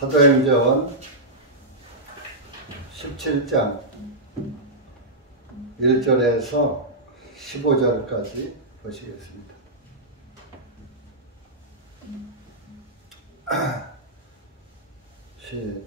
사도행전 17장 1절에서 15절까지 보시겠습니다.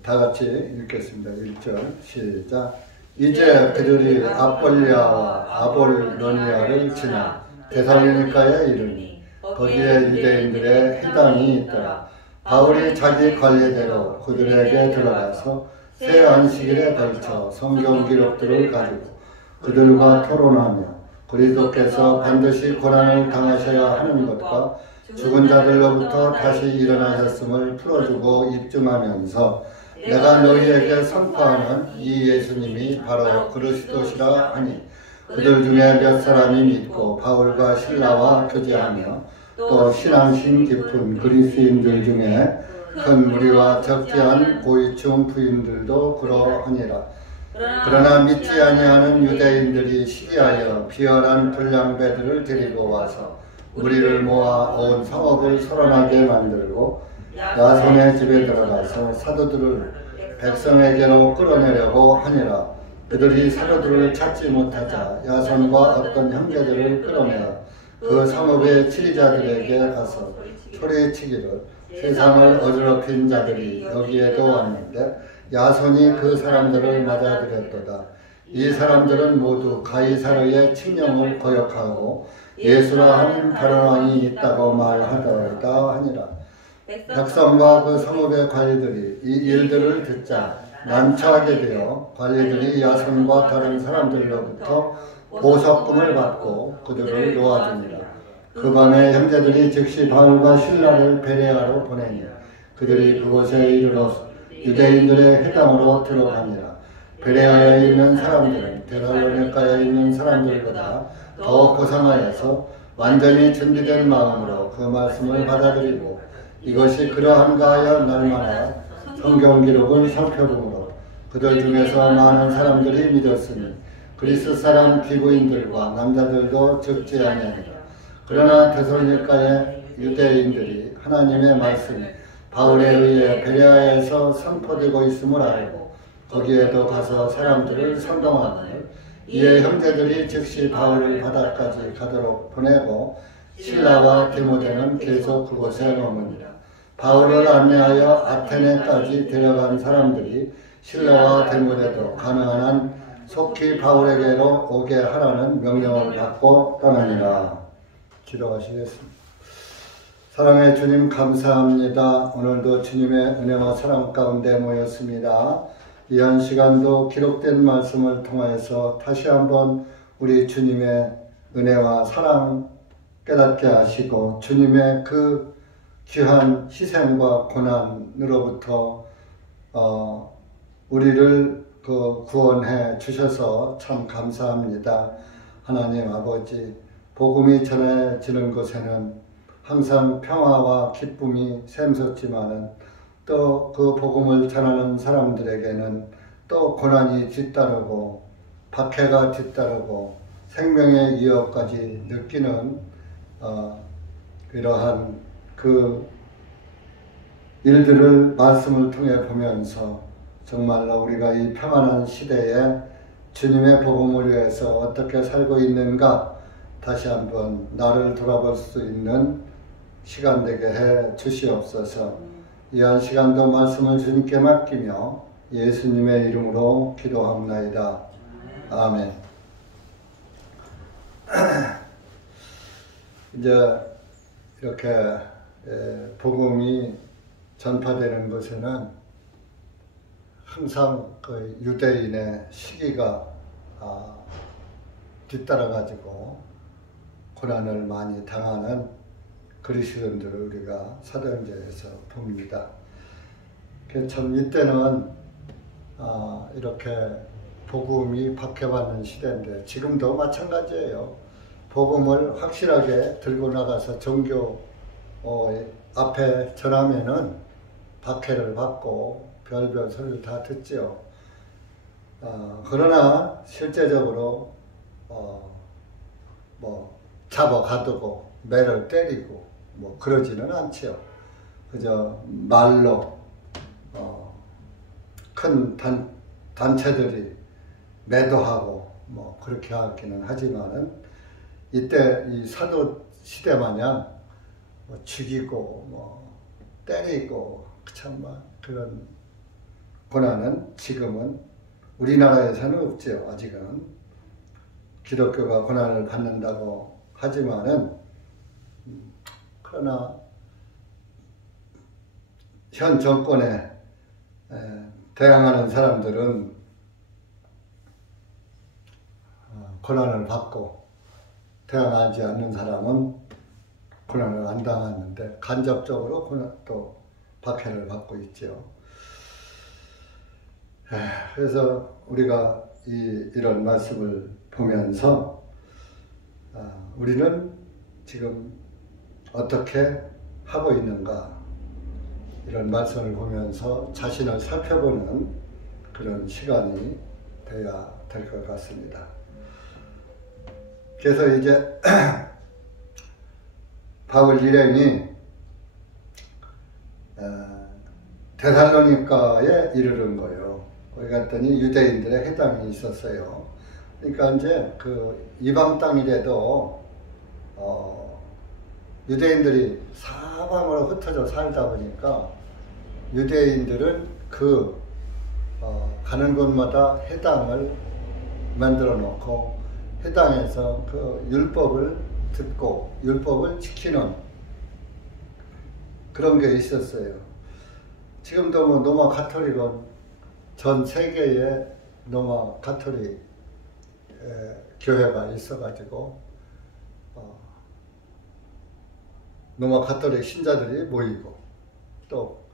다 같이 읽겠습니다. 1절 시작. 이제 그들이 아폴리아와 아볼로니아를 지나 데살로니가에 이르니 거기에 유대인들의 회당이 있더라. 바울이 자기 관례대로 그들에게 들어가서 새 안식일에 걸쳐 성경 기록들을 가지고 그들과 토론하며 그리스도께서 반드시 고난을 당하셔야 하는 것과 죽은 자들로부터 다시 일어나셨음을 풀어주고 입증하면서 내가 너희에게 선포하는 이 예수님이 바로 그리스도시라 하니 그들 중에 몇 사람이 믿고 바울과 실라와 교제하며 또 신앙심 깊은 그리스인들 중에 큰 무리와 적지 않은 고위층 부인들도 그러하니라. 그러나 믿지 아니하는 유대인들이 시기하여 비열한 불량배들을 데리고 와서 무리를 모아 온 성읍을 서론하게 만들고 야손의 집에 들어가서 사도들을 백성에게로 끌어내려고 하니라. 그들이 사도들을 찾지 못하자 야손과 어떤 형제들을 끌어내어 그 성읍의 지리자들에게 가서 소리치기를 세상을 어지럽힌 자들이 여기에도 왔는데 야손이 그 사람들을 맞아들였도다. 이 사람들은 모두 가이사르의 칙령을 거역하고 예수라 하는 다른 왕이 있다고 말하더이다 하니라. 백성과 그 성읍의 관리들이 이 일들을 듣자 난처하게 되어 관리들이 야손과 다른 사람들로부터 보석금을 받고 그들을 놓아주니라. 그 밤에 형제들이 즉시 바울과 실라를 베레아로 보내니 그들이 그곳에 이르러 유대인들의 회당으로 들어가니라. 베레아에 있는 사람들은 데살로니가에 있는 사람들보다 더 고상하여서 완전히 준비된 마음으로 그 말씀을 받아들이고 이것이 그러한가 하여 날마다 성경 기록을 살펴보므로 그들 중에서 많은 사람들이 믿었으니 그리스 사람 기부인들과 남자들도 적지 아니하니라. 그러나 데살로니가의 유대인들이 하나님의 말씀이 바울에 의해 베레아에서 선포되고 있음을 알고 거기에도 가서 사람들을 선동하거늘 이에 형제들이 즉시 바울을 바다까지 가도록 보내고 실라와 디모데는 계속 그곳에 머무니라. 바울을 안내하여 아테네까지 데려간 사람들이 실라와 디모데도 가능한 한 속히 바울에게로 오게 하라는 명령을 받고 떠나니라. 기도하시겠습니다. 사랑의 주님 감사합니다. 오늘도 주님의 은혜와 사랑 가운데 모였습니다. 이 한 시간도 기록된 말씀을 통하여서 다시 한번 우리 주님의 은혜와 사랑 깨닫게 하시고 주님의 그 귀한 희생과 고난으로부터 우리를 구원해 주셔서 참 감사합니다. 하나님 아버지, 복음이 전해지는 곳에는 항상 평화와 기쁨이 샘솟지만은 또 그 복음을 전하는 사람들에게는 또 고난이 뒤따르고 박해가 뒤따르고 생명의 위협까지 느끼는 이러한 그 일들을 말씀을 통해 보면서 정말로 우리가 이 평안한 시대에 주님의 복음을 위해서 어떻게 살고 있는가 다시 한번 나를 돌아볼 수 있는 시간 되게 해 주시옵소서. 이 한 시간도 말씀을 주님께 맡기며 예수님의 이름으로 기도합나이다. 아멘. 이제 이렇게 복음이 전파되는 것에는 항상 그 유대인의 시기가 뒤따라가지고 고난을 많이 당하는 그리스도인들을 우리가 사도행전에서 봅니다. 참 이때는 이렇게 복음이 박해받는 시대인데 지금도 마찬가지예요. 복음을 확실하게 들고 나가서 종교 앞에 전하면은 박해를 받고 별별 소리를 다 듣죠. 그러나 실제적으로 잡아 가두고 매를 때리고 그러지는 않죠. 그저 말로 큰 단체들이 매도하고 뭐 그렇게 하기는 하지만은 이때 이 사도 시대 마냥 뭐 죽이고 뭐 때리고 참만 그런 고난은 지금은 우리나라에서는 없죠. 아직은 기독교가 고난을 받는다고 하지만은 그러나 현 정권에 대항하는 사람들은 고난을 받고 대항하지 않는 사람은 고난을 안 당하는데 간접적으로 또 박해를 받고 있죠. 그래서 우리가 이런 말씀을 보면서 우리는 지금 어떻게 하고 있는가 이런 말씀을 보면서 자신을 살펴보는 그런 시간이 돼야 될 것 같습니다. 그래서 이제 바울 일행이 데살로니가에 이르는 거예요. 거기 갔더니 유대인들의 회당이 있었어요. 그러니까 이제 그 이방 땅이라도 유대인들이 사방으로 흩어져 살다 보니까 유대인들은 가는 곳마다 회당을 만들어 놓고 회당에서 그 율법을 듣고 율법을 지키는 그런 게 있었어요. 지금도 뭐 로마 가톨릭은 전 세계에 로마 가톨릭 교회가 있어가지고 로마 가톨릭 신자들이 모이고 또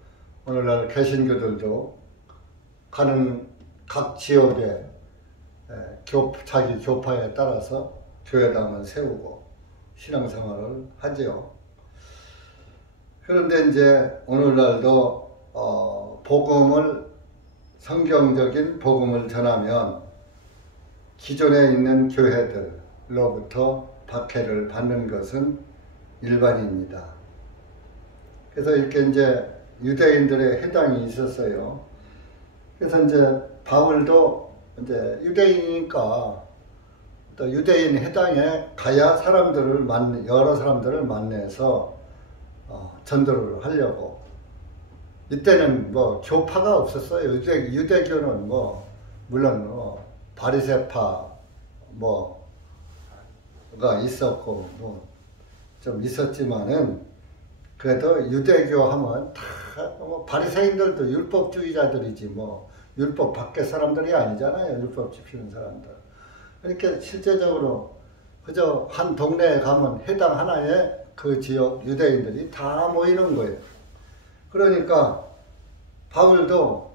오늘날 개신교들도 가는 각 지역에 자기 교파에 따라서 교회당을 세우고 신앙생활을 하지요. 그런데 이제 오늘날도 성경적인 복음을 전하면 기존에 있는 교회들로부터 박해를 받는 것은 일반입니다. 그래서 이렇게 이제 유대인들의 회당이 있었어요. 그래서 이제 바울도 이제 유대인이니까 또 유대인 회당에 가야 여러 사람들을 만나서 전도를 하려고. 이때는 뭐 교파가 없었어요. 유대교는 뭐 물론 바리새파 뭐가 있었고 뭐 좀 있었지만은 그래도 유대교 하면 다 바리새인들도 율법주의자들이지 뭐 율법 밖의 사람들이 아니잖아요. 율법 지키는 사람들. 이렇게 실제적으로 그저 한 동네에 가면 회당 하나에 그 지역 유대인들이 다 모이는 거예요. 그러니까 바울도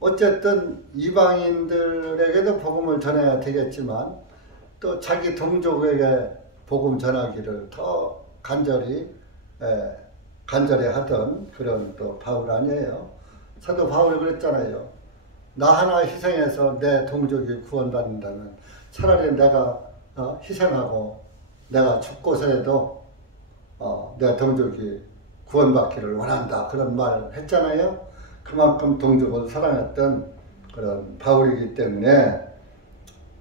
어쨌든 이방인들에게도 복음을 전해야 되겠지만 또 자기 동족에게 복음 전하기를 더 간절히 하던 그런 또 바울 아니에요. 사도 바울이 그랬잖아요. 나 하나 희생해서 내 동족이 구원받는다면 차라리 내가 희생하고 내가 죽고서라도 내 동족이 구원받기를 원한다. 그런 말 했잖아요. 그만큼 동족을 사랑했던 그런 바울이기 때문에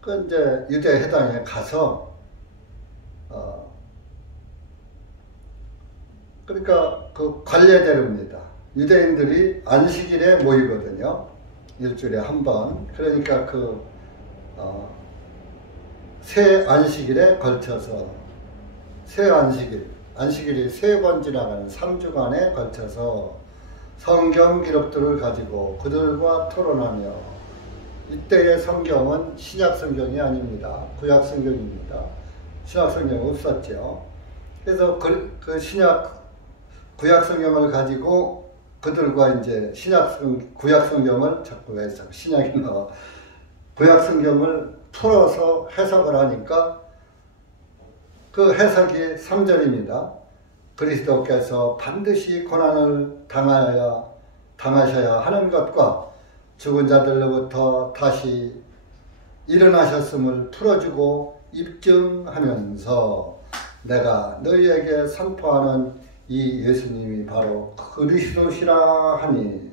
그 이제 유대 회당에 가서 그러니까 그 관례대로입니다. 유대인들이 안식일에 모이거든요. 일주일에 한 번. 그러니까 새 안식일에 걸쳐서 안식일이 3번 지나가는 3주간에 걸쳐서 성경 기록들을 가지고 그들과 토론하며 이때의 성경은 신약 성경이 아닙니다. 구약 성경입니다. 신약 성경 없었죠. 그래서 구약 성경을 가지고 그들과 이제 구약 성경을 자꾸 왜 신약이 나와 구약 성경을 풀어서 해석을 하니까 그 해석이 3절입니다. 그리스도께서 반드시 고난을 당하셔야 하는 것과 죽은 자들로부터 다시 일어나셨음을 풀어주고 입증하면서 내가 너희에게 선포하는 이 예수님이 바로 그리스도시라 하니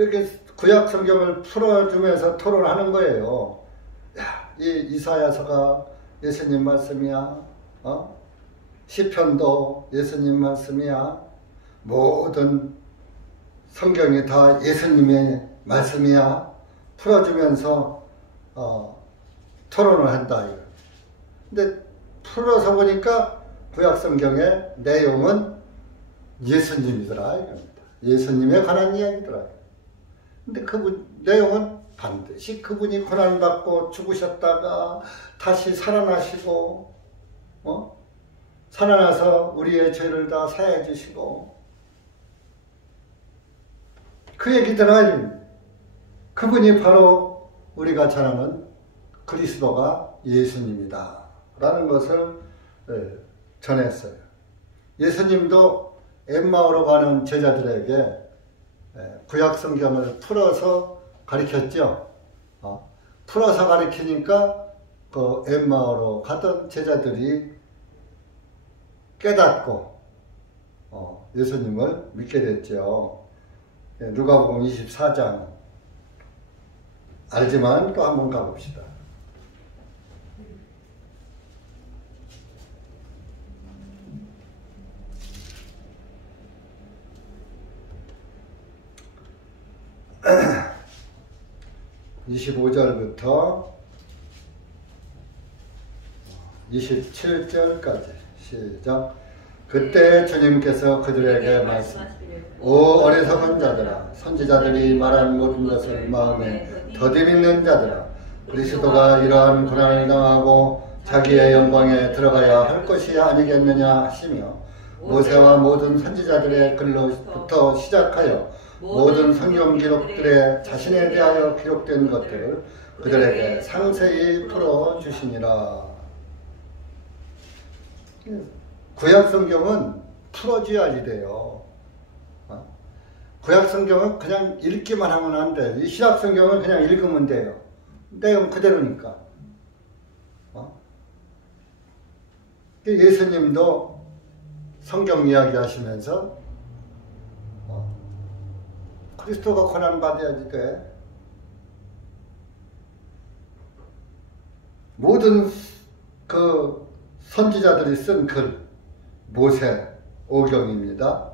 이렇게 구약 성경을 풀어주면서 토론하는 거예요. 야, 이 이사야서가 예수님 말씀이야. 시편도 예수님 말씀이야. 모든 성경이 다 예수님의 말씀이야. 풀어주면서 토론을 한다. 근데 풀어서 보니까 구약 성경의 내용은 예수님이더라 이겁니다. 예수님에 관한 이야기더라. 근데 그분 내용은 반드시 그분이 고난받고 죽으셨다가 다시 살아나시고 살아나서 우리의 죄를 다 사해 주시고 그 얘기더라. 그분이 바로 우리가 잘 아는 그리스도가 예수님이다 라는 것을 전했어요. 예수님도 엠마오로 가는 제자들에게 구약 성경을 풀어서 가르쳤죠. 풀어서 가르치니까 그 엠마오로 가던 제자들이 깨닫고 예수님을 믿게 됐죠. 누가복음 24장 알지만 또 한번 가봅시다. (25절부터) (27절까지) 시작. 그때 주님께서 그들에게 오 어리석은 자들아, 선지자들이 말한 모든 것을 마음에 더디 믿는 자들아, 그리스도가 이러한 고난을 당하고 자기의 영광에 들어가야 할 것이 아니겠느냐 하시며, 모세와 모든 선지자들의 글로부터 시작하여 모든 성경 기록들에 자신에 대하여 기록된 것들을 그들에게 상세히 풀어주시니라. 구약 성경은 풀어줘야지 돼요. 구약 성경은 그냥 읽기만 하면 안 돼. 이 신약 성경은 그냥 읽으면 돼요. 내용 그대로니까. 예수님도 성경 이야기 하시면서 그리스도가 고난받아야지 돼. 모든 그 선지자들이 쓴 글, 모세, 오경입니다.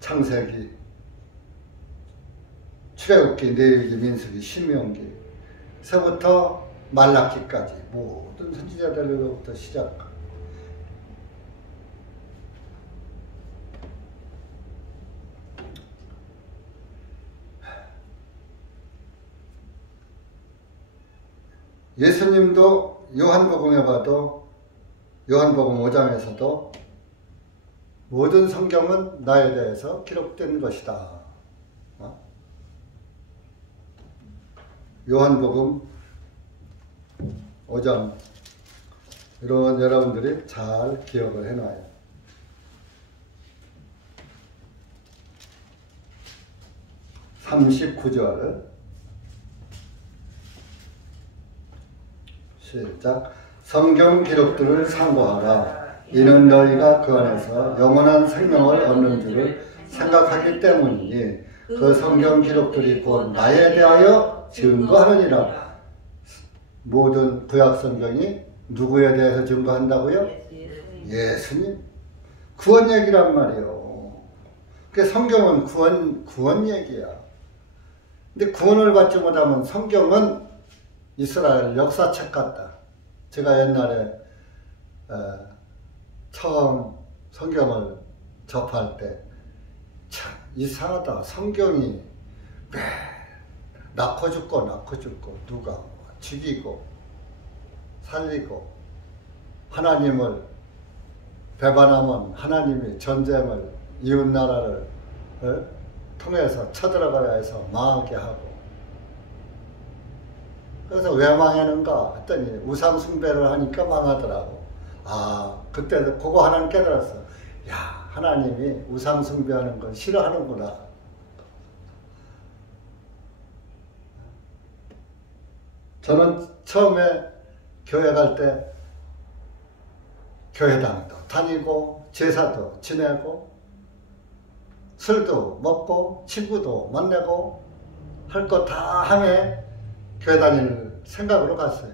창세기, 출애굽기, 레위기, 민수기, 신명기, 서부터 말라기까지 모든 선지자들로부터 시작. 예수님도 요한복음에 봐도 요한복음 5장에서도 모든 성경은 나에 대해서 기록된 것이다. 요한복음 5장 이런 여러분들이 잘 기억을 해놔요. (39절) 시작. 성경 기록들을 상고하라. 이는 너희가 그 안에서 영원한 생명을 얻는 줄을 생각하기 때문이니 그 성경 기록들이 곧 나에 대하여 증거하느니라. 모든 구약 성경이 누구에 대해서 증거한다고요? 예수님. 구원 얘기란 말이에요. 그러니까 성경은 구원 얘기야. 근데 구원을 받지 못하면 성경은 이스라엘 역사책 같다. 제가 옛날에 처음 성경을 접할 때 참 이상하다. 성경이 왜 낳고 죽고 누가 죽이고 살리고 하나님을 배반하면 하나님이 전쟁을 이웃나라를 통해서 쳐들어가야 해서 망하게 하고, 그래서 왜 망하는가 했더니 우상 숭배를 하니까 망하더라고. 그때 그거 하나는 깨달았어. 야, 하나님이 우상 숭배하는 걸 싫어하는구나. 저는 처음에 교회 갈 때 교회당도 다니고 제사도 지내고 술도 먹고 친구도 만나고 할 거 다 하며 교회 다닐 생각으로 갔어요.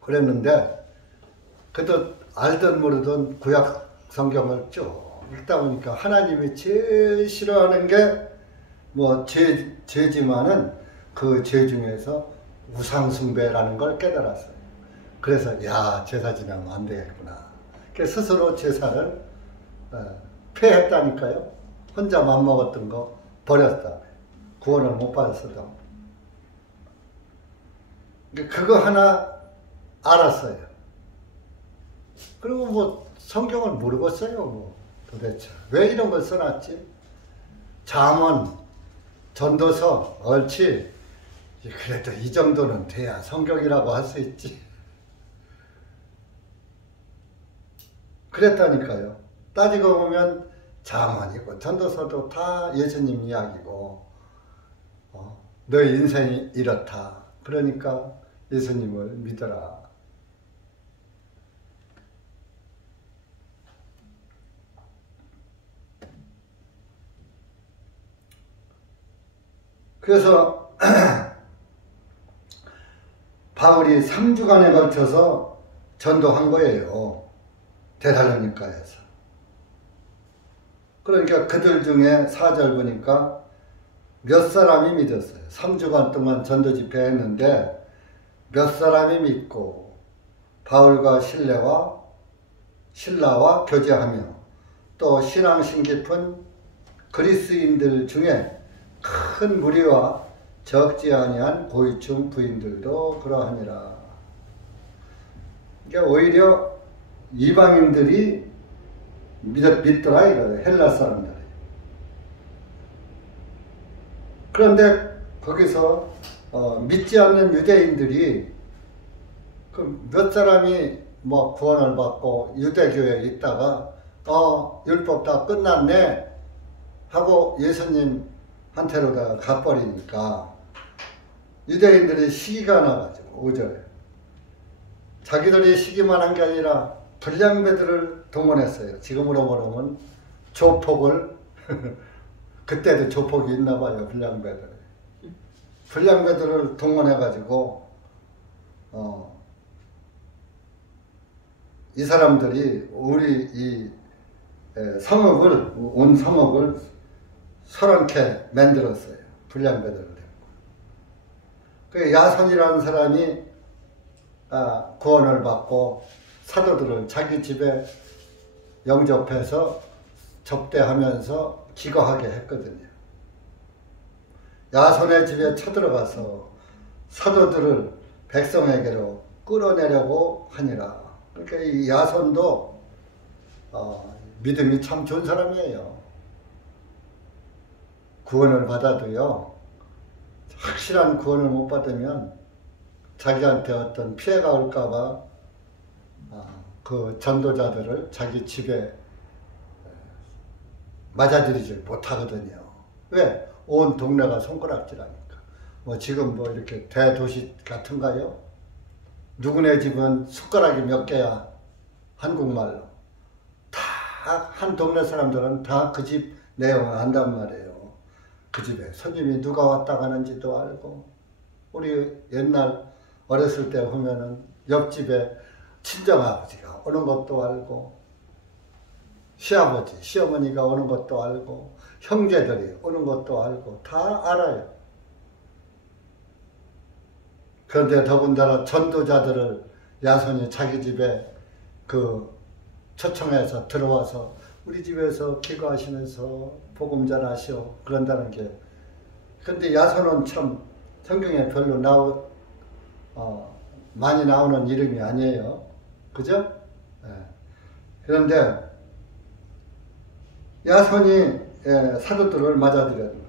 그랬는데 그래도 알든 모르든 구약 성경을 쭉 읽다 보니까 하나님이 제일 싫어하는 게 뭐 죄지만은 그 죄 중에서 우상숭배라는 걸 깨달았어요. 그래서 야, 제사 지나면 안 되겠구나. 그래서 스스로 제사를 폐했다니까요. 혼자 맘먹었던 거 버렸다. 구원을 못 받았어도. 그거 하나 알았어요. 그리고 뭐 성경을 모르겠어요. 뭐 도대체 왜 이런 걸 써놨지? 잠언, 전도서, 옳지. 그래도 이 정도는 돼야 성경이라고 할 수 있지. 그랬다니까요. 따지고 보면 잠언이고 전도서도 다 예수님 이야기고 너의 인생이 이렇다. 그러니까 예수님을 믿어라. 그래서 바울이 3주간에 걸쳐서 전도한 거예요. 데살로니가에서. 그러니까 그들 중에 4절 보니까 몇 사람이 믿었어요. 3주간 동안 전도 집회했는데 몇 사람이 믿고 바울과 신라와 교제하며 또 신앙심 깊은 그리스인들 중에 큰 무리와 적지 아니한 고위층 부인들도 그러하니라. 그러니까 오히려 이방인들이 믿더라 이거예요. 헬라 사람들이. 그런데 거기서 믿지 않는 유대인들이 그 몇 사람이 뭐 구원을 받고 유대교회에 있다가 율법 다 끝났네 하고 예수님한테로 가버리니까 유대인들이 시기가 나가지고 5절에 자기들이 시기만 한 게 아니라 불량배들을 동원했어요. 지금으로 말하면 조폭을 그때도 조폭이 있나 봐요. 불량배들을 동원해가지고 이 사람들이 우리 이 온 성읍을 소란케 만들었어요. 불량배들을 데리고. 그 야손이라는 사람이 구원을 받고 사도들을 자기 집에 영접해서 접대하면서 기거하게 했거든요. 야손의 집에 쳐들어가서 사도들을 백성에게로 끌어내려고 하니라. 그러니까 이 야손도 믿음이 참 좋은 사람이에요. 구원을 받아도요, 확실한 구원을 못 받으면 자기한테 어떤 피해가 올까봐 그 전도자들을 자기 집에 맞아들이질 못하거든요. 왜? 온 동네가 손가락질하니까. 뭐 지금 뭐 이렇게 대도시 같은가요? 누구네 집은 숟가락이 몇 개야. 한국말로. 다 한 동네 사람들은 다 그 집 내용을 안단 말이에요. 그 집에 손님이 누가 왔다 가는지도 알고, 우리 옛날 어렸을 때 보면은 옆집에 친정아버지가 오는 것도 알고, 시아버지, 시어머니가 오는 것도 알고, 형제들이 오는 것도 알고, 다 알아요. 그런데 더군다나 전도자들을 야손이 자기 집에 초청해서 들어와서 우리 집에서 기도하시면서 복음 전하시오 그런다는 게, 근데 야손은 참 성경에 별로 많이 나오는 이름이 아니에요. 그죠? 네. 그런데 야손이 사도들을 맞아들였다.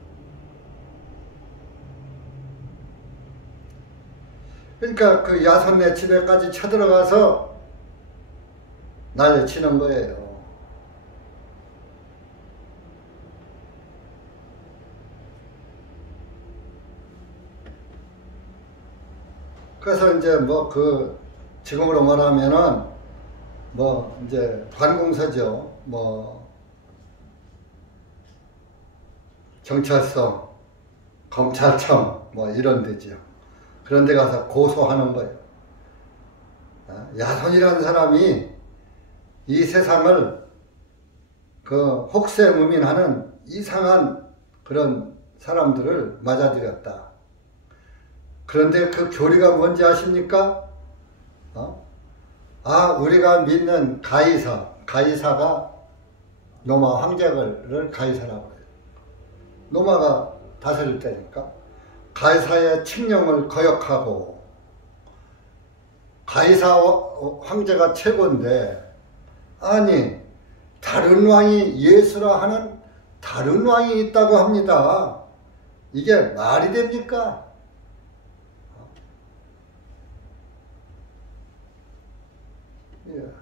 그러니까 그 야손네 집에까지 쳐들어가서 난리 치는 거예요. 그래서 이제 지금으로 말하면은 뭐 이제 관공서죠. 뭐 경찰서, 검찰청 뭐 이런 데지요. 그런 데 가서 고소하는 거예요. 야손이라는 사람이 이 세상을 그 혹세무민하는 이상한 그런 사람들을 맞아들였다. 그런데 그 교리가 뭔지 아십니까? 우리가 믿는 가이사가 로마 황제를 가이사라고 해요. 로마가 다스릴 때니까 가이사의 칙령을 거역하고, 가이사 황제가 최고인데 아니 다른 왕이 예수라 하는 다른 왕이 있다고 합니다. 이게 말이 됩니까?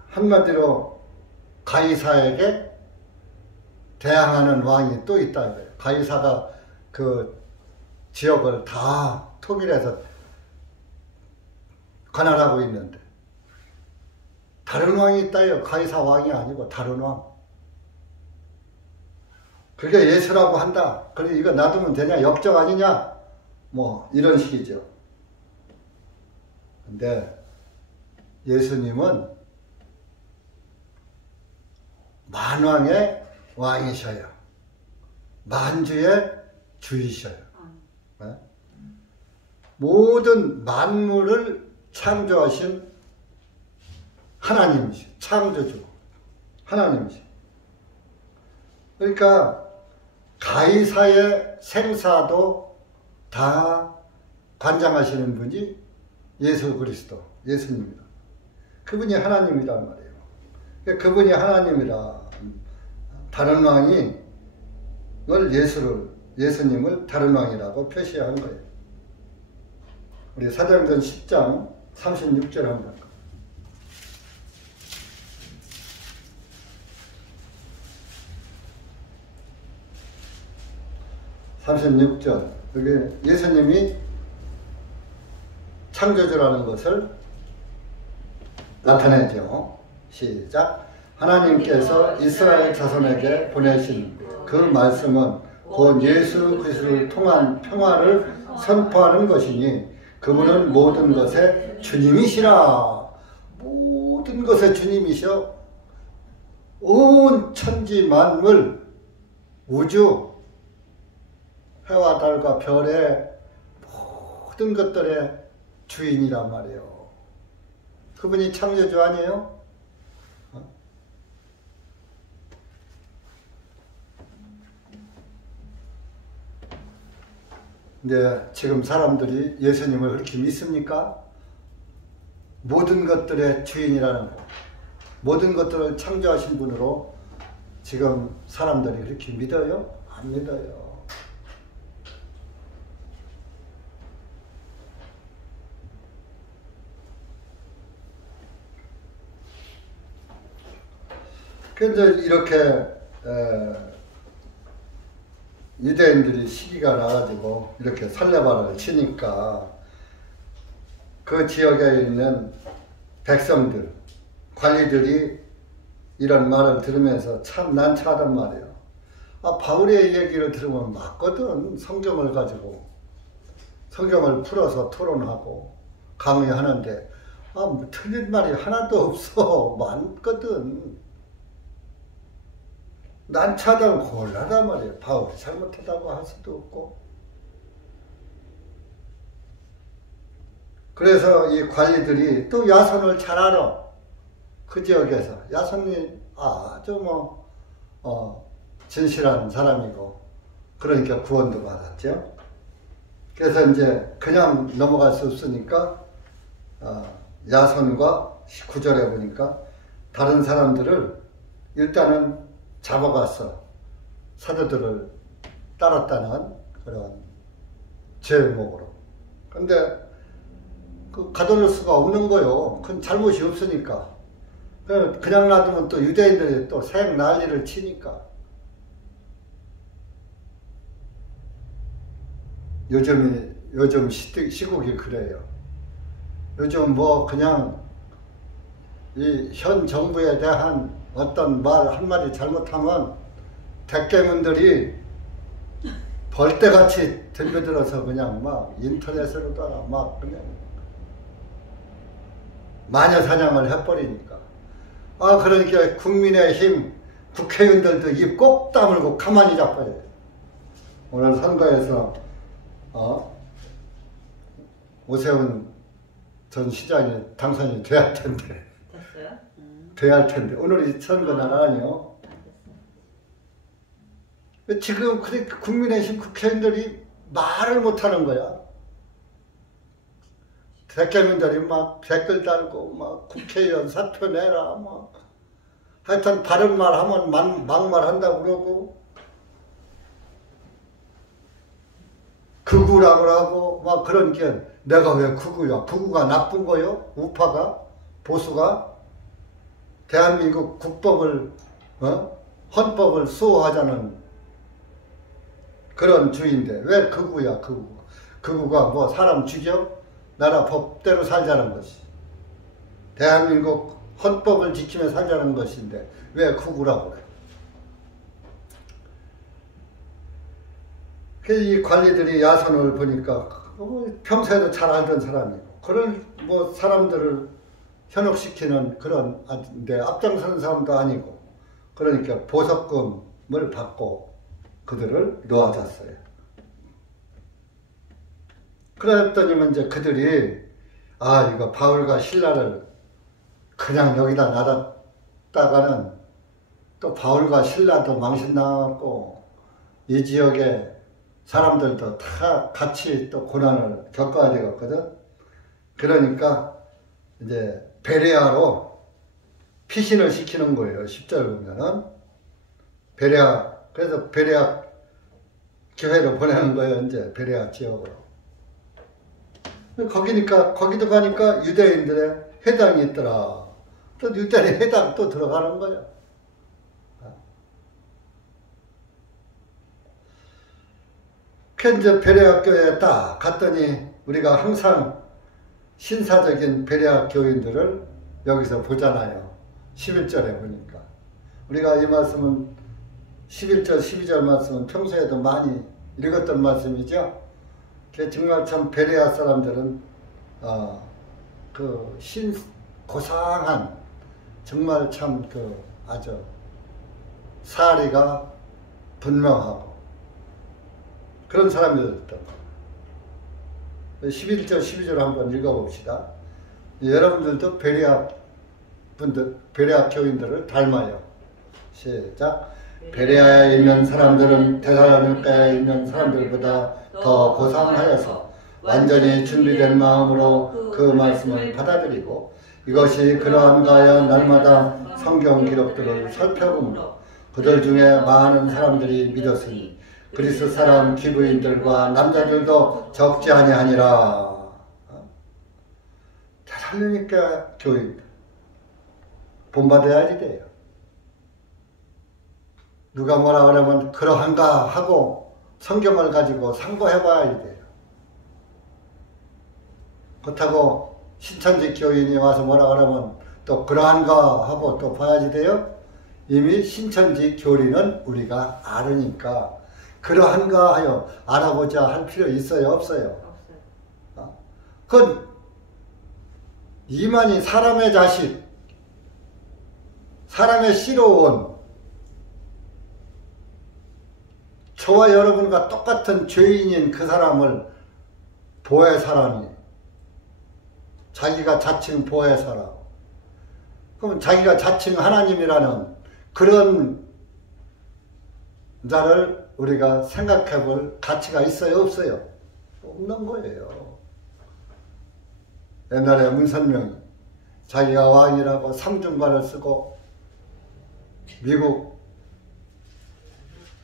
한마디로 가이사에게 대항하는 왕이 또 있다 이거예요. 가이사가 그 지역을 다 통일해서 관할하고 있는데 다른 왕이 있다요. 가이사 왕이 아니고 다른 왕. 그게 예수라고 한다. 그래 이거 놔두면 되냐? 역적 아니냐? 뭐 이런 식이죠. 근데 예수님은 만왕의 왕이셔요. 만주의 주이셔요. 네? 모든 만물을 창조하신 하나님이시죠. 창조주 하나님이시죠. 그러니까 가이사의 생사도 다 관장하시는 분이 예수 그리스도, 예수님이다. 그분이 하나님이란 말이에요. 그분이 하나님이라 다른 왕이 예수님을 다른 왕이라고 표시한 거예요. 우리 사도행전 10장 36절 한번. 36절. 여기 예수님이 창조주라는 것을 나타내죠. 시작. 하나님께서 이스라엘 자손에게 보내신 그 말씀은 곧 예수 그리스도를 통한 평화를 선포하는 것이니 그분은 모든 것의 주님이시라. 모든 것의 주님이셔. 온 천지 만물, 우주, 해와 달과 별의 모든 것들의 주인이란 말이에요. 그분이 창조주 아니에요? 근데 지금 사람들이 예수님을 그렇게 믿습니까? 모든 것들의 주인이라는 거, 모든 것들을 창조하신 분으로 지금 사람들이 그렇게 믿어요? 안 믿어요. 그래서 이렇게 유대인들이 시기가 나가지고 이렇게 설레발을 치니까 그 지역에 있는 백성들, 관리들이 이런 말을 들으면서 참 난처하단 말이에요. 바울의 얘기를 들으면 맞거든. 성경을 가지고 성경을 풀어서 토론하고 강의하는데 뭐 틀린 말이 하나도 없어. 많거든. 난처하다고 곤란하단 말이에요. 바울이 잘못하다고 할 수도 없고. 그래서 이 관리들이 또 야손을 잘 알아. 그 지역에서. 야손이 아주 진실한 사람이고, 그러니까 구원도 받았죠. 그래서 이제 그냥 넘어갈 수 없으니까, 야손과 9절에 보니까 다른 사람들을 일단은 잡아가서 사도들을 따랐다는 그런 제목으로. 근데 그 가둬놓을 수가 없는 거요. 그건 잘못이 없으니까. 그냥 놔두면 또 유대인들이 또 생 난리를 치니까. 요즘 시국이 그래요. 요즘 뭐 그냥 이 현 정부에 대한 어떤 말 한마디 잘못하면 대깨문들이 벌떼같이 들벼들어서 그냥 막 인터넷으로다가 막 그냥 마녀사냥을 해버리니까. 아, 그러니까 국민의힘 국회의원들도 입 꼭 다물고 가만히 잡아야 돼. 오늘 선거에서 오세훈 전 시장이 당선이 돼야 할 텐데. 됐어요? 돼야 할 텐데. 오늘이 선거날 아니요. 지금 국민의힘 국회의원들이 말을 못하는 거야. 대깨문들이 막 댓글 달고 막 국회의원 사표 내라 막 하여튼 바른 말 하면 막말한다고 그러고 극우라고 하고 막 그런 게 내가 왜 극우야? 극우가 나쁜 거요? 우파가? 보수가? 대한민국 국법을 헌법을 수호하자는 그런 주의인데 왜 극우야? 극우가 뭐 사람 죽여? 나라 법대로 살자는 것이 대한민국 헌법을 지키며 살자는 것인데 왜 극우라고 그래? 이 관리들이 야선을 보니까 평소에도 잘 알던 사람이고 그런 뭐 사람들을 현혹시키는 그런 데 앞장서는 사람도 아니고 그러니까 보석금을 받고 그들을 놓아줬어요. 그랬더니만 이제 그들이 이거 바울과 신라를 그냥 여기다 놔뒀다가는 또 바울과 신라도 망신나고 이 지역에 사람들도 다 같이 또 고난을 겪어야 되겠거든. 그러니까 이제 베레아로 피신을 시키는 거예요. 10절 보면은 베레아, 그래서 베레아 교회로 보내는 거예요. 이제 베레아 지역으로. 거기도 가니까 유대인들의 회당이 있더라. 또 유대인의 회당 또 들어가는 거야. 그 이제 베레아 교회에 딱 갔더니 우리가 항상 신사적인 베레아 교인들을 여기서 보잖아요. 11절에 보니까. 우리가 이 말씀은 11절, 12절 말씀은 평소에도 많이 읽었던 말씀이죠. 정말 참 베레아 사람들은 고상한 정말 참 아주 사리가 분명하고 그런 사람이었던 거예요. 11절 12절 한번 읽어봅시다. 여러분들도 베레아 교인들을 닮아요. 시작. 베레아에 있는 사람들은 데살로니가에 있는 사람들보다 더 고상하여서 완전히 준비된 마음으로 그 말씀을 받아들이고 이것이 그러한가 하여 날마다 성경 기록들을 살펴보므로 그들 중에 많은 사람들이 믿었으니 그리스 사람 기브인들과 남자들도 적지 아니하니라. 데살로니가 교인 본받아야지 돼요. 누가 뭐라 그러면 그러한가 하고 성경을 가지고 상고해봐야 돼요. 그렇다고 신천지 교인이 와서 뭐라 그러면 또 그러한가 하고 또 봐야지 돼요. 이미 신천지 교리는 우리가 알으니까 그러한가 하여 알아보자 할 필요 있어요? 없어요? 없어요. 그건 이만희 사람의 자식, 사람의 씨로 온 저와 여러분과 똑같은 죄인인 그 사람을 보혜사라니 자기가 자칭 보혜사라고 그럼 자기가 자칭 하나님이라는 그런 자를 우리가 생각해 볼 가치가 있어요? 없어요? 없는 거예요. 옛날에 문선명이 자기가 왕이라고 상중관을 쓰고 미국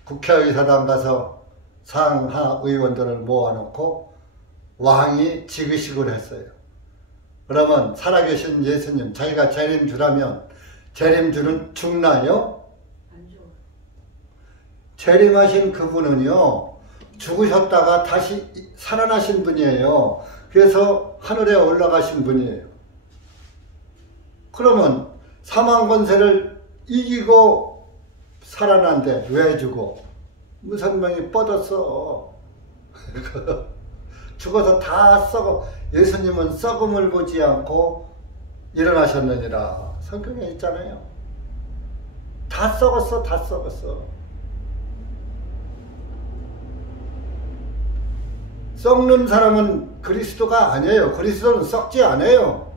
국회의사당 가서 상하 의원들을 모아놓고 왕이 지그식을 했어요. 그러면 살아계신 예수님 자기가 재림주라면 재림주는 죽나요? 안 죽어. 재림하신 그분은요 죽으셨다가 다시 살아나신 분이에요. 그래서 하늘에 올라가신 분이에요. 그러면 사망 권세를 이기고 살아난데 왜 죽어? 무슨 명이 뻗었어. 죽어서 다 썩어. 예수님은 썩음을 보지 않고 일어나셨느니라 성경에 있잖아요. 다 썩었어. 다 썩었어. 썩는 사람은 그리스도가 아니에요. 그리스도는 썩지 않아요.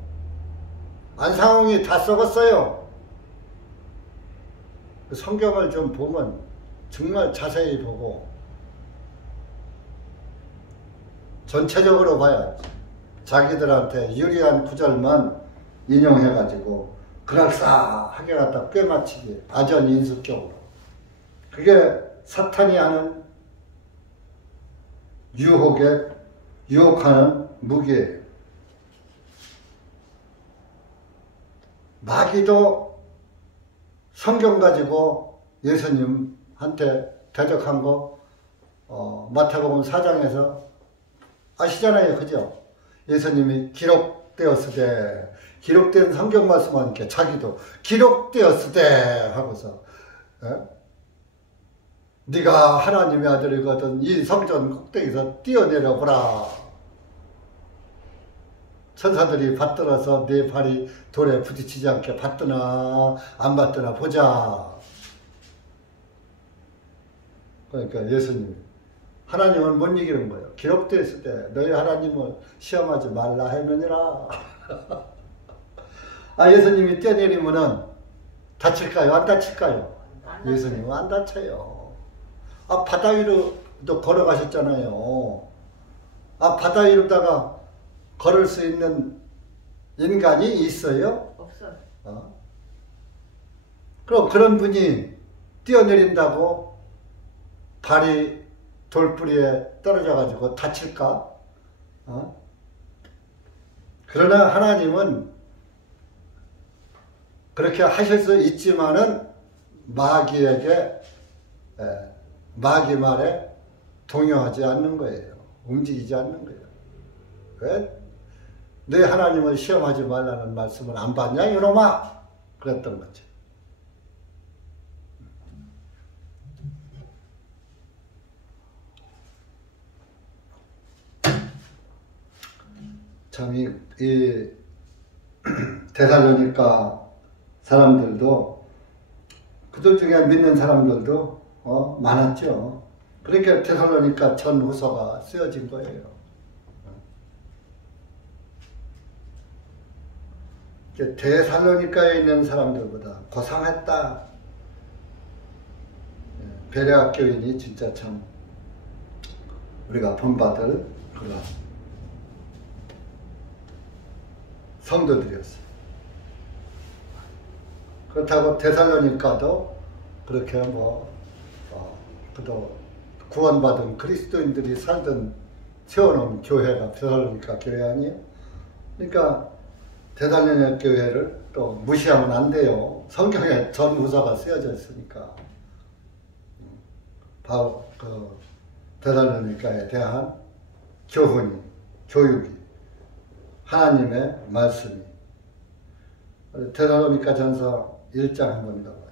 안상홍이 다 썩었어요. 성경을 좀 보면 정말 자세히 보고 전체적으로 봐야지. 자기들한테 유리한 구절만 인용해가지고 그럴싸하게 갖다 꿰맞추기, 아전인수격으로. 그게 사탄이 하는 유혹하는 무기예요. 마귀도 성경 가지고 예수님한테 대적한 거 마태복음 4장에서 아시잖아요. 그죠? 예수님이 기록되었으되, 기록된 성경 말씀만 이렇게 자기도 기록되었으되 하고서 네가 하나님의 아들이거든 이 성전 꼭대기에서 뛰어내려 보라. 천사들이 받들어서 네 발이 돌에 부딪히지 않게 받드나 안 받드나 보자. 그러니까 예수님, 하나님은 못 이기는 거예요. 기록되었을 때 너희 하나님을 시험하지 말라 했느니라. 예수님이 뛰어내리면은 다칠까요? 안 다칠까요? 예수님은 안 다쳐요. 바다 위로도 걸어가셨잖아요. 바다 위로다가 걸을 수 있는 인간이 있어요? 없어요. 그럼 그런 분이 뛰어내린다고 발이 돌뿌리에 떨어져가지고 다칠까? 그러나 하나님은 그렇게 하실 수 있지만은 마귀에게 마귀 말에 동요하지 않는 거예요. 움직이지 않는 거예요. 왜? 내 하나님을 시험하지 말라는 말씀을 안 받냐 이놈아? 그랬던 거죠. 참 이 데살로니가 사람들도 그들 중에 믿는 사람들도 많았죠. 그러니까 데살로니가 전후서가 쓰여진 거예요. 데살로니가에 있는 사람들보다 고상했다. 베레아 교인이 진짜 참 우리가 본받을 그런 성도들이었어요. 그렇다고 데살로니가도 그렇게 그도 구원받은 그리스도인들이 살던 세워놓은 교회가 데살로니가 교회 아니에요? 그러니까 데살로니가 교회를 또 무시하면 안 돼요. 성경에 전후서가 쓰여져 있으니까. 바로 그 데살로니가에 대한 교육이 하나님의 말씀이. 데살로니가 전서 1장 한번 읽어봐요.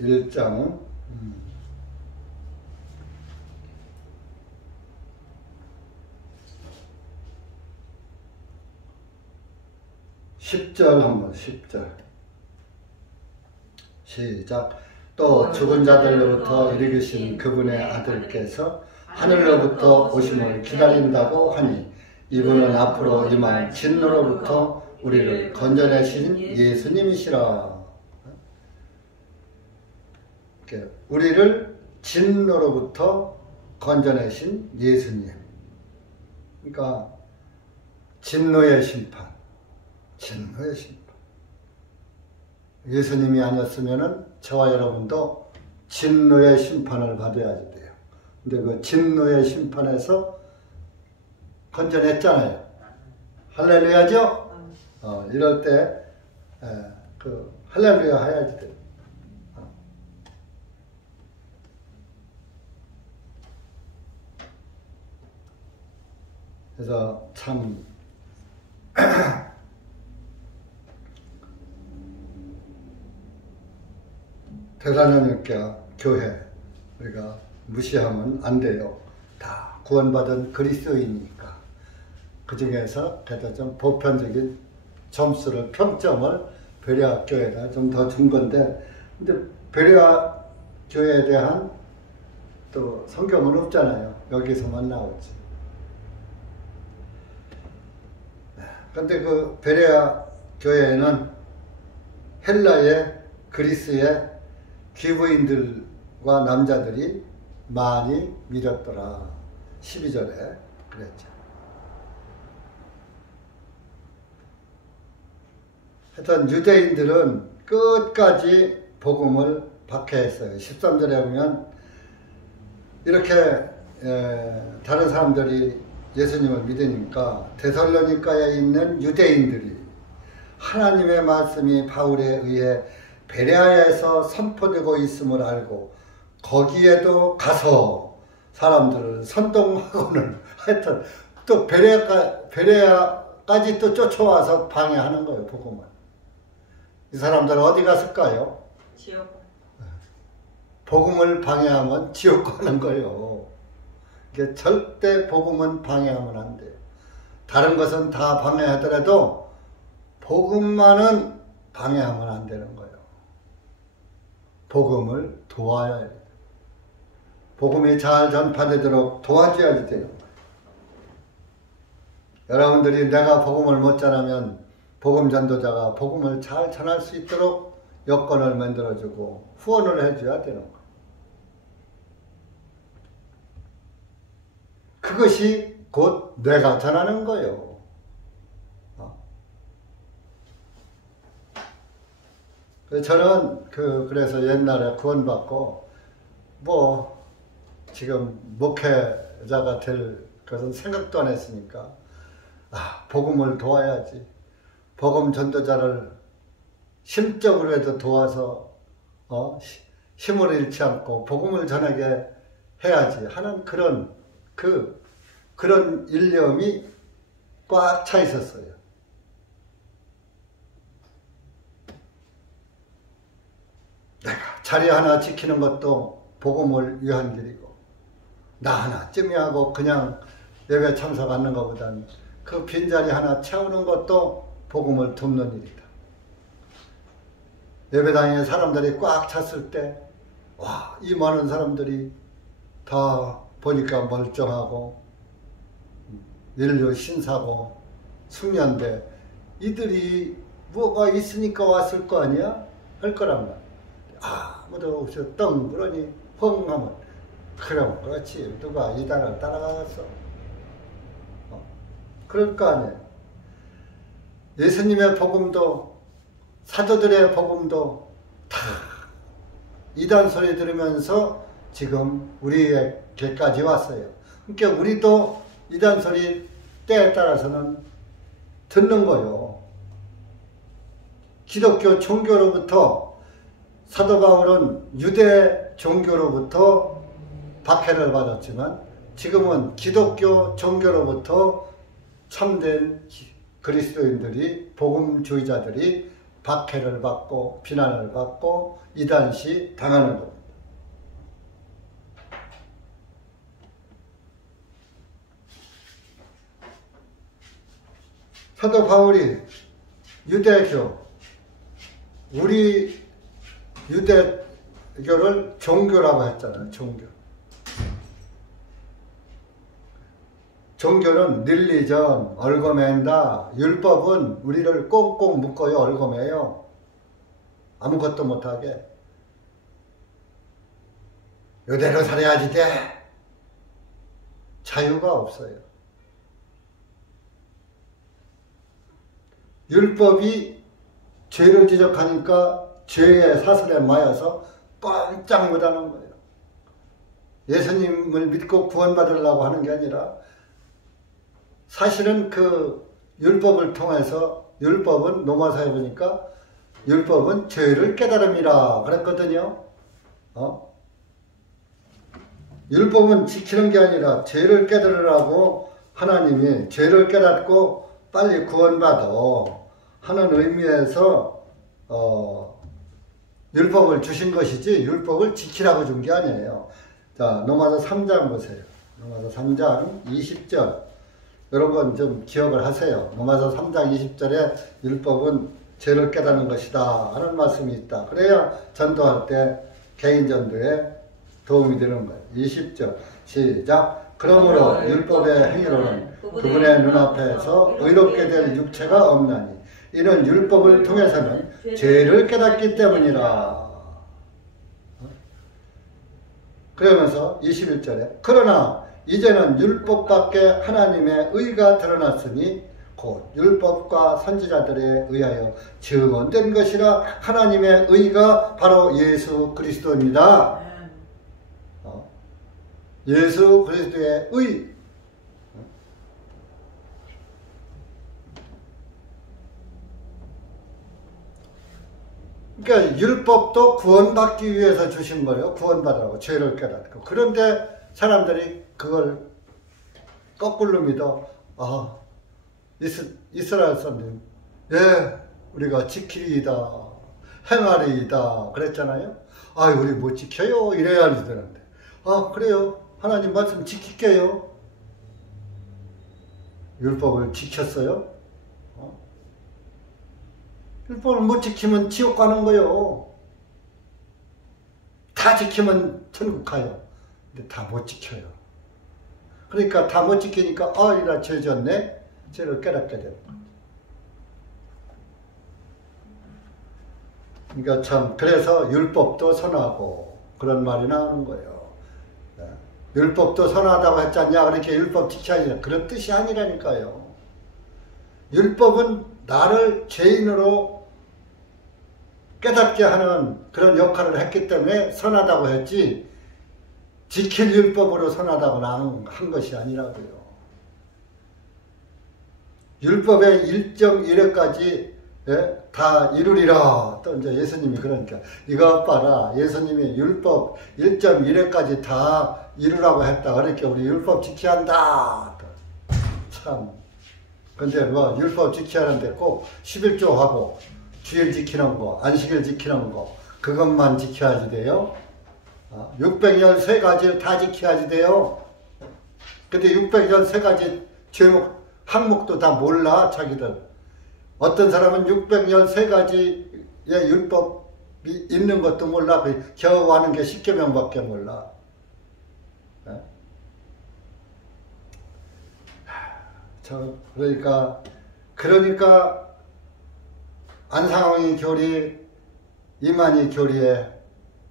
일장은 10절 한번 10절 시작. 또 죽은 자들로부터 일으키신 그분의 아들께서 하늘로부터 오심을 기다린다고 하니 이분은 앞으로 임할 진노로부터 우리를 건져내신 예수님이시라. 우리를 진노로부터 건져내신 예수님. 그러니까 진노의 심판. 예수님이 아니었으면은 저와 여러분도 진노의 심판을 받아야 돼요. 근데 그 진노의 심판에서 건져냈잖아요. 할렐루야죠? 이럴 때 그 할렐루야 해야지 돼. 그래서 참 대단하니까 교회 우리가 무시하면 안 돼요. 다 구원받은 그리스도인이니까. 그 중에서 그래도 좀 보편적인 점수를, 평점을 베레아 교회가 좀 더 준 건데, 근데 베레아 교회에 대한 또 성경은 없잖아요. 여기서만 나오지. 근데 그 베레아 교회에는 헬라의, 그리스의 귀부인들과 남자들이 많이 믿었더라. 12절에 그랬죠. 하여튼 유대인들은 끝까지 복음을 박해했어요. 13절에 보면 이렇게 다른 사람들이 예수님을 믿으니까 데살로니가에 있는 유대인들이 하나님의 말씀이 바울에 의해 베레아에서 선포되고 있음을 알고 거기에도 가서 사람들을 선동하고는 하여튼 또 베레아까지 또 쫓아와서 방해하는 거예요. 복음을. 이 사람들은 어디 갔을까요? 지옥. 복음을 방해하면 지옥 가는 거예요. 이게 절대 복음은 방해하면 안 돼요. 다른 것은 다 방해하더라도 복음만은 방해하면 안 되는 거예요. 복음을 도와야 해요. 복음이 잘 전파되도록 도와줘야 되는 거예요. 여러분들이 내가 복음을 못 전하면 복음 전도자가 복음을 잘 전할 수 있도록 여건을 만들어주고 후원을 해줘야 되는 거예요. 그것이 곧 내가 전하는 거예요. 저는 그래서 옛날에 구원받고 지금 목회자가 될 것은 생각도 안 했으니까 복음을 도와야지. 복음 전도자를 심적으로라도 도와서 힘을 잃지 않고 복음을 전하게 해야지 하는 그런 일념이 꽉 차 있었어요. 내가 자리 하나 지키는 것도 복음을 위한 길이고, 나 하나 찜이하고 그냥 예배 참석하는 것보다는 그 빈자리 하나 채우는 것도 복음을 돕는 일이다. 예배당에 사람들이 꽉 찼을 때, 이 많은 사람들이 다 보니까 멀쩡하고 인류 신사고 숙련대, 이들이 뭐가 있으니까 왔을 거 아니야? 할 거란 말이야. 아무도 없어 덩그러니 펑 하면, 그럼 그렇지, 누가 이단을 따라갔어? 그럴 거 아니에요. 예수님의 복음도 사도들의 복음도 다 이단 소리 들으면서 지금 우리에게까지 왔어요. 그러니까 우리도 이단 소리 때에 따라서는 듣는 거예요. 기독교 종교로부터, 사도 바울은 유대 종교로부터 박해를 받았지만 지금은 기독교 종교로부터 참된 그리스도인들이, 복음주의자들이 박해를 받고 비난을 받고 이단시 당하는 겁니다. 사도 바울이 유대교, 우리 유대교를 종교라고 했잖아요. 종교는 릴리전, 얽어맨다. 율법은 우리를 꽁꽁 묶어요. 얽어매요. 아무것도 못하게. 이대로 살아야지 돼. 자유가 없어요. 율법이 죄를 지적하니까 죄의 사슬에 마여서 꼼짝 못하는 거예요. 예수님을 믿고 구원받으려고 하는 게 아니라 사실은 그 율법을 통해서 율법은 로마서에 보니까 율법은 죄를 깨달음이라 그랬거든요. 율법은 지키는 게 아니라 죄를 깨달으라고 하나님이 죄를 깨닫고 빨리 구원받아 하는 의미에서 율법을 주신 것이지 율법을 지키라고 준 게 아니에요. 자, 로마서 3장 보세요. 로마서 3장 20절. 여러분 좀 기억을 하세요. 로마서 3장 20절에 율법은 죄를 깨닫는 것이다 하는 말씀이 있다. 그래야 전도할 때 개인 전도에 도움이 되는 거예요. 20절 시작. 그러므로 율법의 행위로는 그분의 눈앞에서 의롭게 될 육체가 없나니 이는 율법을 통해서는 죄를 깨닫기 때문이라. 그러면서 21절에 그러나 이제는 율법밖에 하나님의 의가 드러났으니 곧 율법과 선지자들에 의하여 증언된 것이라. 하나님의 의가 바로 예수 그리스도입니다. 예수 그리스도의 의. 그러니까 율법도 구원받기 위해서 주신 거예요. 구원받으라고, 죄를 깨닫고. 그런데 사람들이 그걸 거꾸로 믿어. 이스라엘 사람들, 예, 우리가 지키리이다, 행하리이다 그랬잖아요. 우리 못 지켜요 이래야 되는데, 그래요, 하나님 말씀 지킬게요. 율법을 지켰어요? 율법을 못 지키면 지옥 가는 거요. 다 지키면 천국 가요. 근데 다 못 지켜요. 그러니까 다 못 지키니까 나 죄 졌네. 죄를 깨닫게 되는 거예요. 그러니까 참 그래서 율법도 선하고 그런 말이 나오는 거예요. 율법도 선하다고 했지 않냐. 그렇게 율법 지켜야지. 그런 뜻이 아니라니까요. 율법은 나를 죄인으로 깨닫게 하는 그런 역할을 했기 때문에 선하다고 했지, 지킬 율법으로 선하다고 한 것이 아니라고요. 율법의 일정 이래까지 다 이루리라. 또 이제 예수님이 그러니까 이거 봐라, 예수님이 율법 1.1회까지 다 이루라고 했다. 그러니까 우리 율법 지켜야 한다. 참. 근데 뭐 율법 지켜야 하는데 꼭 11조 하고 주일 지키는 거, 안식일 지키는 거, 그것만 지켜야지 돼요. 613가지를 다 지켜야지 돼요. 근데 613가지 제목, 항목도 다 몰라, 자기들. 어떤 사람은 613가지의 율법이 있는 것도 몰라. 겨우 하는 게 10계명밖에 몰라. 그러니까 안상홍이 교리, 이만희 교리에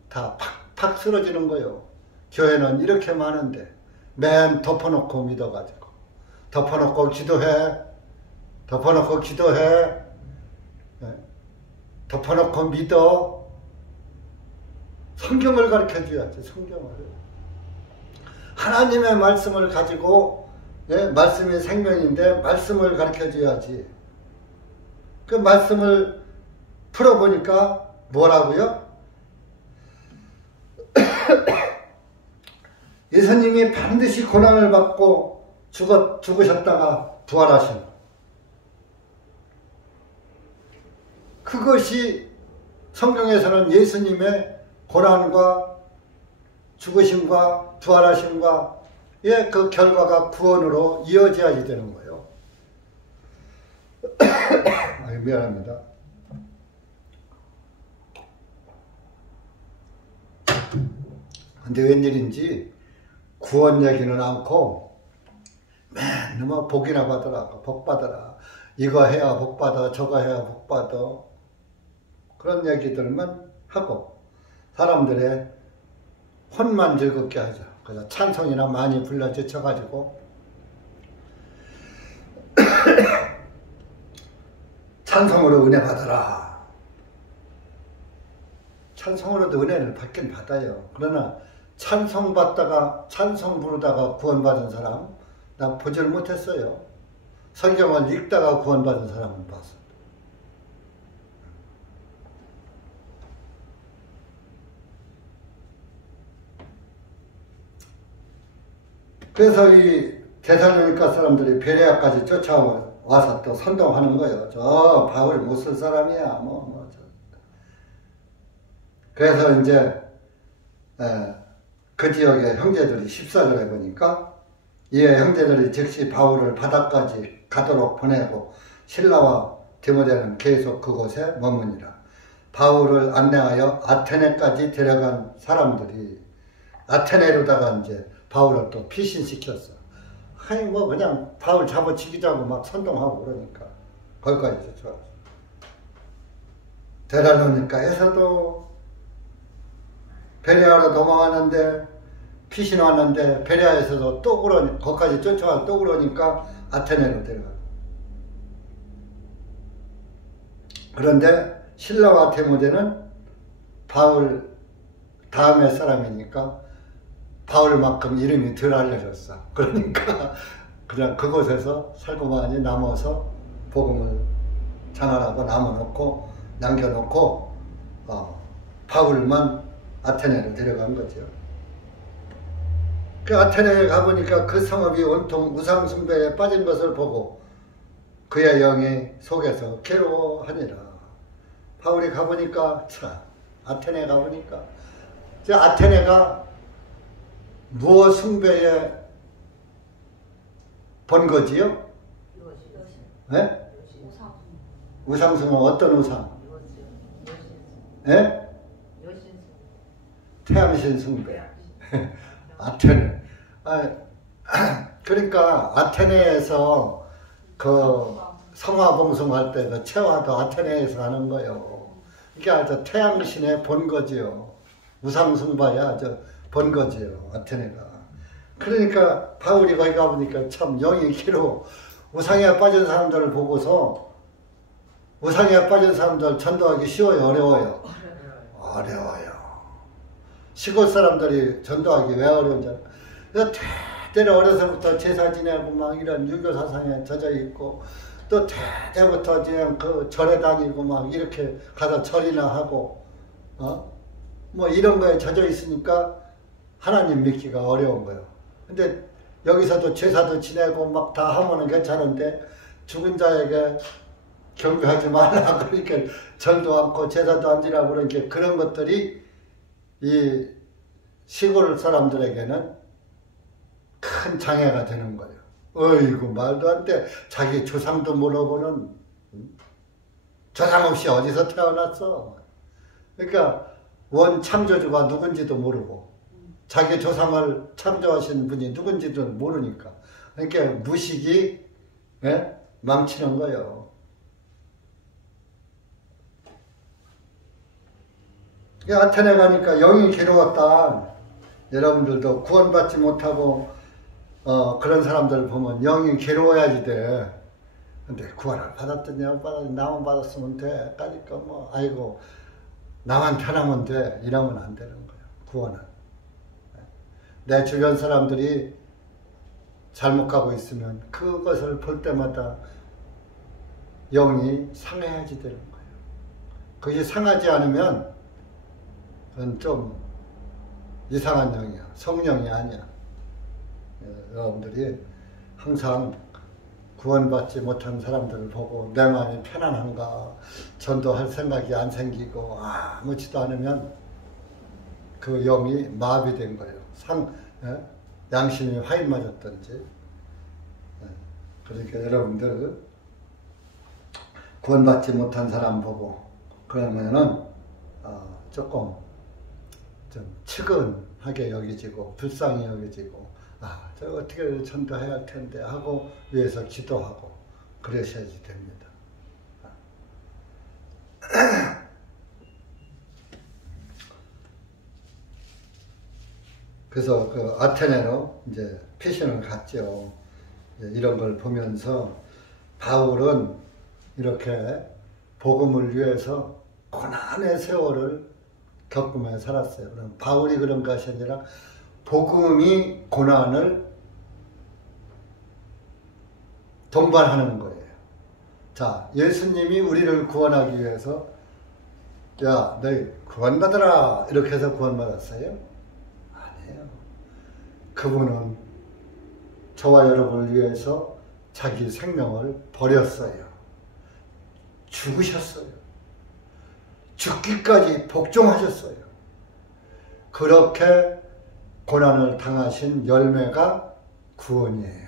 다 팍팍 쓰러지는 거예요. 교회는 이렇게 많은데 맨 덮어놓고 믿어가지고, 덮어놓고 기도해, 덮어놓고 기도해, 덮어놓고 믿어. 성경을 가르쳐줘야지. 성경을, 하나님의 말씀을 가지고, 말씀이 생명인데 말씀을 가르쳐줘야지. 그 말씀을 풀어보니까 뭐라고요? 예수님이 반드시 고난을 받고 죽으셨다가 부활하신, 그것이 성경에서는 예수님의 고난과 죽으심과 부활하심과 그 결과가 구원으로 이어져야지 되는 거예요. 미안합니다. 근데 웬일인지 구원 얘기는 않고 맨날 뭐 복이나 받으라, 복 받으라, 이거 해야 복 받아, 저거 해야 복 받아, 그런 얘기들만 하고 사람들의 혼만 즐겁게 하죠. 그래서 찬송이나 많이 불러제쳐가지고 찬송으로 은혜 받아라. 찬송으로도 은혜를 받긴 받아요. 그러나 찬송 부르다가 구원받은 사람 나 보질 못했어요. 성경을 읽다가 구원받은 사람은 봤어. 그래서 이 데살로니가 사람들이 베레아까지 쫓아와서 또 선동하는 거예요. 저 바울 못 쓸 사람이야. 그래서 이제 그 지역의 형제들이 십사를 해보니까 이에 형제들이 즉시 바울을 바다까지 가도록 보내고 실라와 디모데는 계속 그곳에 머무니라. 바울을 안내하여 아테네까지 데려간 사람들이 아테네로다가 이제 바울을 또 피신시켰어. 아니 뭐 그냥 바울 잡아치기자고 막 선동하고 그러니까 거기까지 쫓아왔어. 데살로니가에서도 베레아로 도망하는데 피신 왔는데 베레아에서도 또 거기까지 쫓아와 또 그러니까 아테네로 데려가. 그런데 실라와 디모데는 바울 다음의 사람이니까 바울만큼 이름이 덜 알려졌어. 그러니까 그냥 그곳에서 살고만이 남아서 복음을 전하라고 남겨놓고 바울만 아테네로 데려간 거죠. 그 아테네에 가보니까 그 성읍이 온통 우상숭배에 빠진 것을 보고 그의 영이 속에서 괴로워하니라. 바울이 가보니까 아테네에 가보니까 아테네가 무엇 숭배에 본거지요? 네? 우상숭은 어떤 우상? 네? 태양신 숭배. 아테네. 그러니까 아테네에서 그 성화봉송할 때 그 체화도 아테네에서 하는 거예요. 이게 아주 태양신의 본거지요. 우상숭배야 본거지요, 아테네가. 그러니까 바울이 거기 가보니까 참 영이 괴로워. 우상에 빠진 사람들을 보고서 우상에 빠진 사람들 전도하기 쉬워요, 어려워요? 어려워요. 시골 사람들이 전도하기 왜 어려운지 알아요? 그래서 때때로 어려서부터 제사 지내고 막 이런 유교 사상에 젖어 있고 또 때때부터 그냥 그 절에 다니고 막 이렇게 가서 절이나 하고 뭐 이런 거에 젖어 있으니까 하나님 믿기가 어려운 거예요. 근데 여기서도 제사도 지내고 막 다 하면은 괜찮은데 죽은 자에게 경배하지 말라 그러니까 절도 않고 제사도 안 지내고 그러니까 그런 것들이 이 시골 사람들에게는 큰 장애가 되는 거예요. 어이구 말도 안 돼. 자기 조상도 물어보는 조상 없이 어디서 태어났어. 그러니까 원 창조주가 누군지도 모르고 자기 조상을 창조하신 분이 누군지도 모르니까 그러니까 무식이 망치는 거예요. 아테네 가니까 영이 괴로웠다. 여러분들도 구원받지 못하고 그런 사람들 보면 영이 괴로워야지 돼. 근데 구원을 받았더니 나만 받았으면 돼. 까니까 뭐 아이고 나만 편하면 돼. 이러면 안 되는 거예요. 구원은. 내 주변 사람들이 잘못 가고 있으면 그것을 볼 때마다 영이 상해야지 되는 거예요. 그것이 상하지 않으면 그건 좀 이상한 영이야. 성령이 아니야. 여러분들이 항상 구원받지 못한 사람들을 보고 내 마음이 편안한가 전도할 생각이 안 생기고 아무렇지도 않으면 그 영이 마비된 거예요. 양심이 화인 맞았던지. 그러니까 여러분들 구원받지 못한 사람 보고 그러면은 조금 좀 측은하게 여기지고 불쌍히 여기지고 저 어떻게 전도해야 할 텐데 하고 위해서 기도하고 그러셔야지 됩니다. 그래서 그 아테네로 이제 피신을 갔죠. 이런 걸 보면서 바울은 이렇게 복음을 위해서 고난의 세월을 겪으며 살았어요. 그럼 바울이 그런 것이 아니라 복음이 고난을 동반하는 거예요. 자, 예수님이 우리를 구원하기 위해서 야, 너희 구원받아라 이렇게 해서 구원받았어요? 아니에요. 그분은 저와 여러분을 위해서 자기 생명을 버렸어요. 죽으셨어요. 죽기까지 복종하셨어요. 그렇게 고난을 당하신 열매가 구원이에요.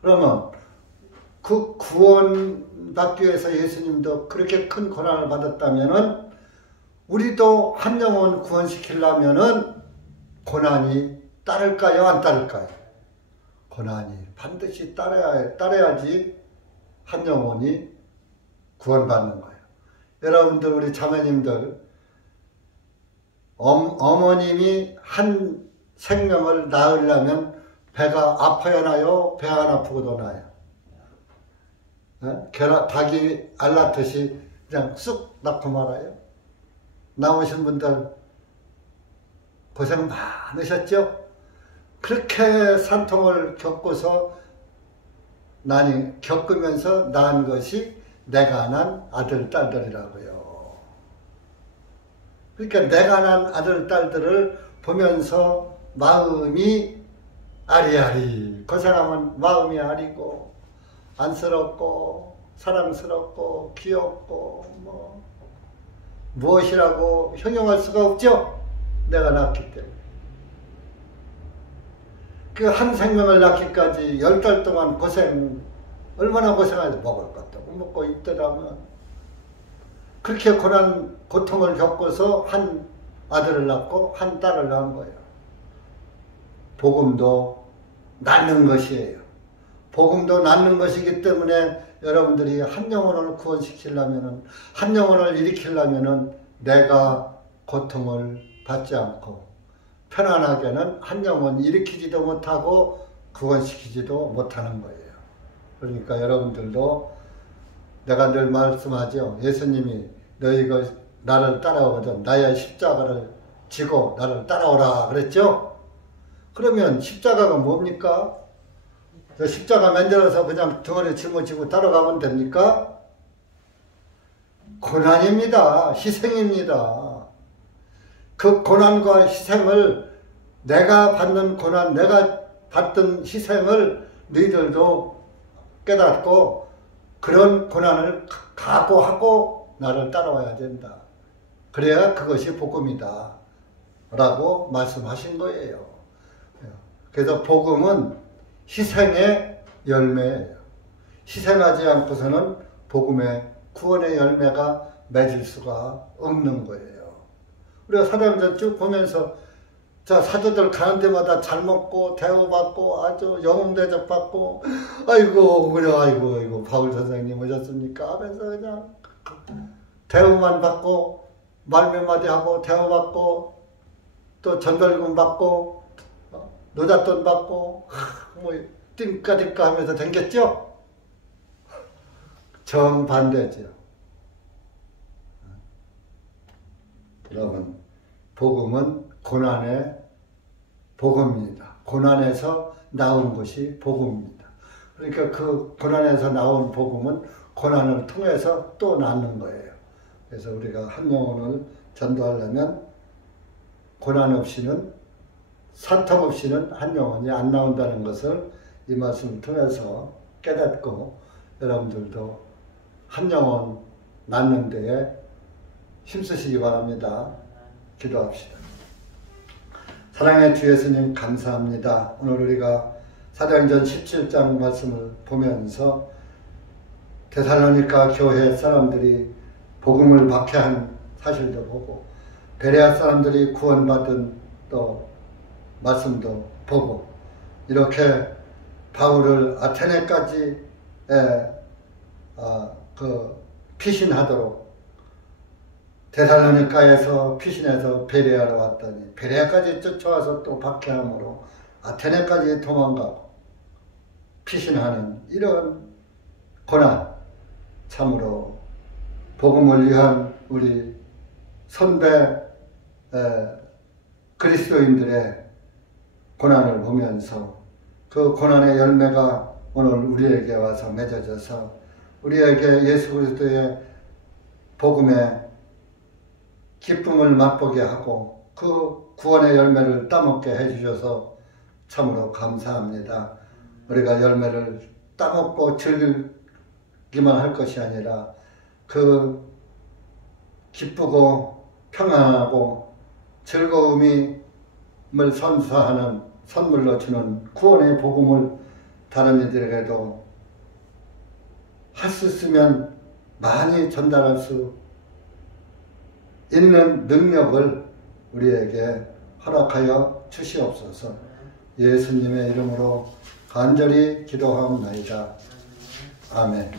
그러면 그 구원받기 위해서 예수님도 그렇게 큰 고난을 받았다면은 우리도 한 영혼 구원시키려면은 고난이 따를까요? 안 따를까요? 고난이 반드시 따라야지 한 영혼이 구원받는 거예요. 여러분들, 우리 자매님들, 어머님이 한 생명을 낳으려면 배가 아파야 나요? 배 안 아프고도 나요? 닭이 알 낳듯이 그냥 쑥 낳고 말아요? 나오신 분들 고생 많으셨죠? 그렇게 산통을 겪고서 겪으면서 낳은 것이 내가 난 아들, 딸들이라고요. 그러니까 내가 난 아들, 딸들을 보면서 마음이 아리아리, 고생하면 마음이 아리고 안쓰럽고 사랑스럽고 귀엽고 무엇이라고 형용할 수가 없죠. 내가 낳기 때문에. 그 한 생명을 낳기까지 10달 동안 얼마나 고생하지. 먹을 것도 못 먹고 있더라면 그렇게 고통을 겪어서 한 아들을 낳고 한 딸을 낳은 거예요. 복음도 낳는 것이에요. 복음도 낳는 것이기 때문에 여러분들이 한 영혼을 구원시키려면은, 한 영혼을 일으키려면은 내가 고통을 받지 않고 편안하게는 한 영혼 일으키지도 못하고 구원시키지도 못하는 거예요. 그러니까 여러분들도 내가 늘 말씀하죠. 예수님이 너희가 나를 따라오거든 나의 십자가를 지고 나를 따라오라 그랬죠? 그러면 십자가가 뭡니까? 저 십자가 만들어서 그냥 덩어리 짊어지고 따라가면 됩니까? 고난입니다. 희생입니다. 그 고난과 희생을, 내가 받는 고난, 내가 받던 희생을 너희들도 깨닫고 그런 고난을 각오하고 나를 따라와야 된다. 그래야 그것이 복음이다 라고 말씀하신 거예요. 그래서 복음은 희생의 열매예요. 희생하지 않고서는 복음의 구원의 열매가 맺을 수가 없는 거예요. 우리가 사도행전 쭉 보면서 자, 사도들 가는 데마다 잘 먹고 대우받고 아주 영웅 대접받고 아이고 바울 선생님 오셨습니까 하면서 그냥 대우만 받고 말 몇 마디 하고 대우받고 또 전별금 받고 노잣돈 받고 띵까띵까 하면서 댕겼죠? 정반대죠. 여러분, 복음은 고난의 복음입니다. 고난에서 나온 것이 복음입니다. 그러니까 그 고난에서 나온 복음은 고난을 통해서 또 낳는 거예요. 그래서 우리가 한 영혼을 전도하려면 고난 없이는, 산통 없이는 한 영혼이 안 나온다는 것을 이 말씀을 통해서 깨닫고 여러분들도 한 영혼 낳는 데에 힘쓰시기 바랍니다. 기도합시다. 사랑의 주 예수님 감사합니다. 오늘 우리가 사도행전 17장 말씀을 보면서 데살로니가 교회 사람들이 복음을 박해한 사실도 보고 베레아 사람들이 구원받은 또 말씀도 보고 이렇게 바울을 아테네까지 피신하도록 데살로니가에서 피신해서 베레아로 왔더니 베레아까지 쫓아와서 또 박해함으로 아테네까지 도망가고 피신하는 이런 고난, 참으로 복음을 위한 우리 선배 그리스도인들의 고난을 보면서 그 고난의 열매가 오늘 우리에게 와서 맺어져서 우리에게 예수 그리스도의 복음의 기쁨을 맛보게 하고 그 구원의 열매를 따먹게 해주셔서 참으로 감사합니다. 우리가 열매를 따먹고 즐기기만 할 것이 아니라 그 기쁘고 평안하고 즐거움을 선사하는 선물로 주는 구원의 복음을 다른 이들에게도 할 수 있으면 많이 전달할 수 있는 능력을 우리에게 허락하여 주시옵소서. 예수님의 이름으로 간절히 기도하옵나이다. 아멘.